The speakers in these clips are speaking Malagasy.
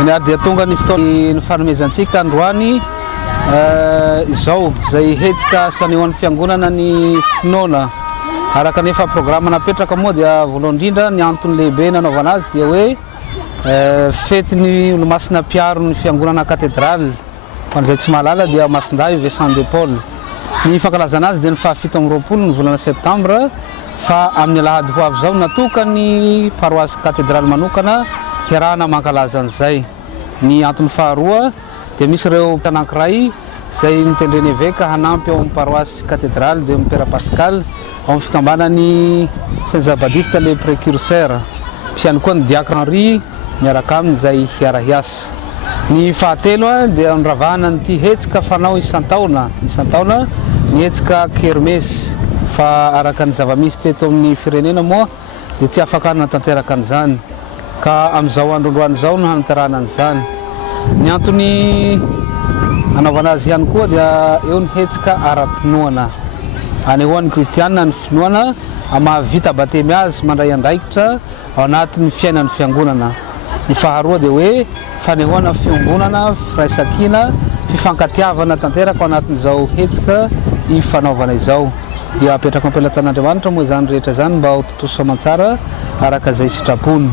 Niary dia tonga ny fotoana ny fanomezantsika androany izao zay hetsika sanehoan'ny fiangonana ny finoana araka nefa programa napetraka moa dia voalohany indrindra ny antony lehibe nanaovana azy dia hoe fetiny olomasina piaro ny fiangonana katedraly fanizay tsy mahalala dia Masindahy Vincent de Paul. Ny fankalazana azy dia ny fahafito amby roapolo ny volana septambra fa amin'ny alahady ho avy zao natoka ny paroasy katedraly manokana hiarahana mankalaza an'izay. Ny antony faharoa dia misy ireo anankiray zay nitendreny eveka hanampy ao amin'ny paroasy katedraly dia amin'ny Père Pascal ao amin'ny fikambanany Saint Jean-Baptiste le précurseur. Misy ihany koa ny diacre Henri miaraka aminy izay hiara-hiasa. Ny fahatelo dia niravahana nyity hetsika fanao isan-taona ny hetsika kermesy fa araka ny zava-misy teto amin'ny firenena moa dia tsy afaka natanteraka an'izany ka amin'izao androandroany izao no hanatarana an'izany. Ny antony anaovana azy ihany koa dia eo ny hetsika ara-pinoana anehoan'ny kristianina ny finoana mahavita batemy azy mandray andraikitra ao anatin'ny fiainan'ny fiangonana. Ny faharoa dia hoe fanehoana fiombonana, firaisankina, fifankatiavana tanteraka ao anatin'izao hetsika ifanaovana izao. Dia apetraka ampelantan'Andriamanitra moa izany rehetra izany mba ho totoso soamantsara araka izay sitrapony.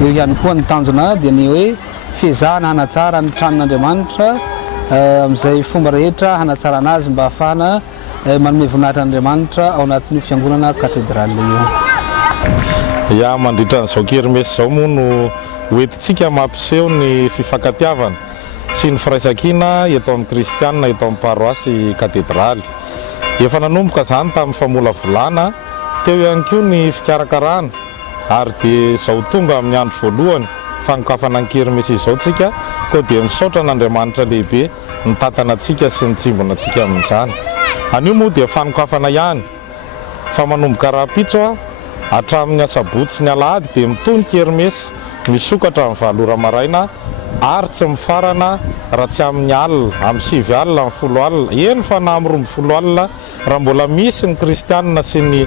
Eo ihany koa ny tanjona dia ny hoe fiezahana hanatsara ny tranon'Andriamanitra amin'izay fomba rehetra hanatsarana azy mba ahafahana manome voninahitra Andriamanitra ao anatin'ny fiangonana katedraly io. Ya mandritra an'izao kermesy zao moa no hoentintsika mampiseho ny fifankatiavana sy ny firaisankina eto amin'ny kristianina eto amin'ny paroasy katedraly. Efa nanomboka zany tamin'ny famolavolana teo ihany koa ny fikarakarana ary dia izao tonga amin'ny andro voalohany fanokafana ny kermesy izao tsika koa dia misaotra n'Andriamanitra lehibe ny tatanantsika sy ny tsimbonantsika amin'izany. Anio moa dia fanokafana ihany fa manomboka raha-pitso hatramin'ny asabotsy ny alahady dia mitony kermesy misokatra amin'ny valora maraina ary tsy mifarana raha tsy amin'ny alina amin'ny 7 alina amin'ny 10 alina eny fa na amin'ny 12 alina raha mbola misy ny kristianina sy ny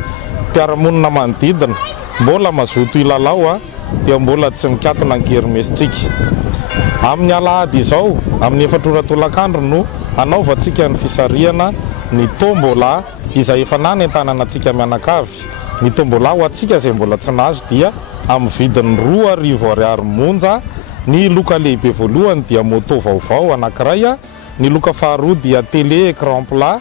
mpiaramonina manodidina mbola mazoto ilalao dia mbola tsy mikatona ny kermesytsika. Amin'ny alahady izao amin'ny 4 tolakandro no anaovantsika ny fisariana ny tombola izay efa nany an-tananantsika mianakavy. Ny tombola ho antsika izay mbola tsy nazo dia amin'ny vidiny 2,000 ariary monja. Ny loka lehibe voalohany dia moto vaovao anankiray, ny loka faharoa dia télé écran plat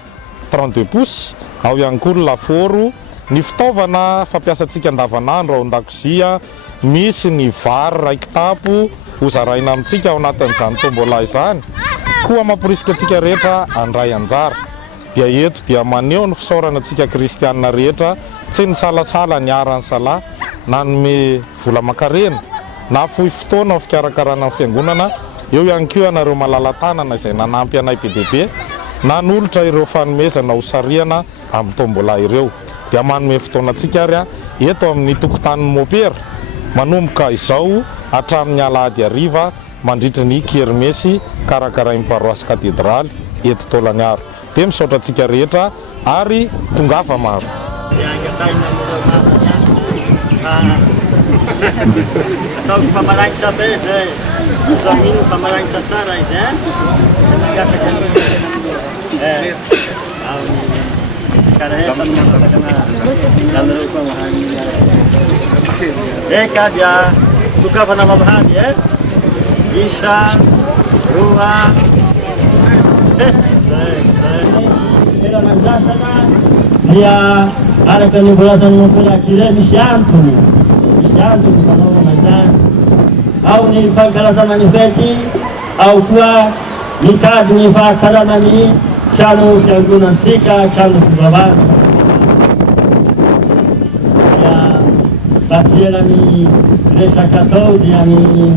32 pouces, ao ihany koa ny lafaoro, ny fitaovana fampiasantsika andavanandro ao an-dakozia, misy ny vary raiky tapo hozaraina amintsika ao anatin'izany tombola izany koa mampirisika antsika rehetra andray anjara. Dia eto dia maneho ny fisaorana antsika kristianina rehetra tsy ny salasala ny arany sala na ny vola makarena na fohy fotoana ao fikarakarana amin'ny fiangonana. Eo ihany koa anareo malala-tanana izay nanampy anay be dia be na nolotra ireo fanomezana ho sariana amin'ny tombola ireo. Dia manome fotoana antsika ary eto amin'ny tokotanin'ny Mopera manomboka izao hatramin'ny alahady hariva mandritra ny kermesy karakarain'ny paroasy katedraly eto Taolagnaro. Dia misaotra antsika rehetra ary tongafa maro. Atau pamarangsa beze, usahin pamarangsa cara itu, tenaga kerja. Karena dalam ruangan. Dia suka pada bahan ya, bisa rumah. Dia ada penjelasan mempelajari misyampu panao mazany ao ny fankalazana ny fety ao koa mitady ny fahatsarana ny trano fiangonansika trano fivavahana dia batsiela ny resaka atao dia ny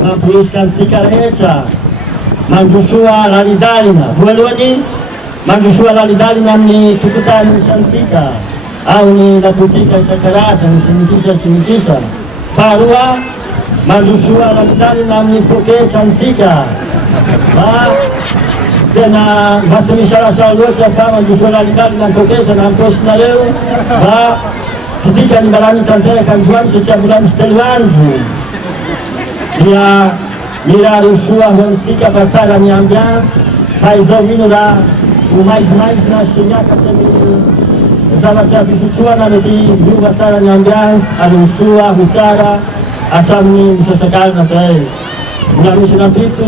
mamporisika antsika rehetra mandrosoa lalidalina voalohany mandrosoa lalidalina amin'ny tokotany misy antsika ao ny lapolitika isan-karazany sy ny sisa. Faharoa mandrosoa lalidalina amin'ny poketra antsika tena mba tsy misy arasa loatra fa mandrosoa lalidalina amin'ny poketra na amposinareo mba tsy dikany mba raha nitanteraka androany satria mbola misy 3 andro. Dia mirary soa hoantsika fa tsara ny ambiance fa izao mino raha ho maizimaizina sy miakatra amin'ny zavatra fisotroana mety miova tsara ny ambiance ary ho soa ho tsara hatramin'ny misasakalina zay. Mbola misy nampitso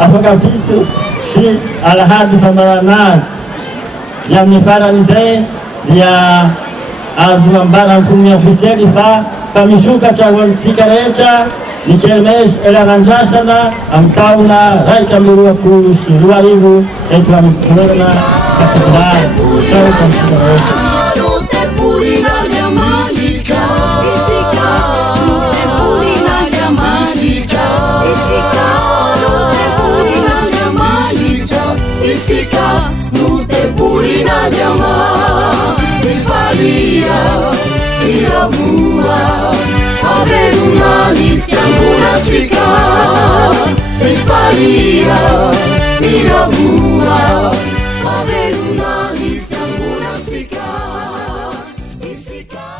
afaka pitso sy alahady famarana azy. Dia amin'ny faran'izay dia azo ambara antonony ofisiely fa misokatra ho antsika rehetra ny kermesy elanan-drasana amin'ny taona 2024 eto amin'ny toerana Catedral. Miravua Abenunani Fiangunatika Mipalia Miravua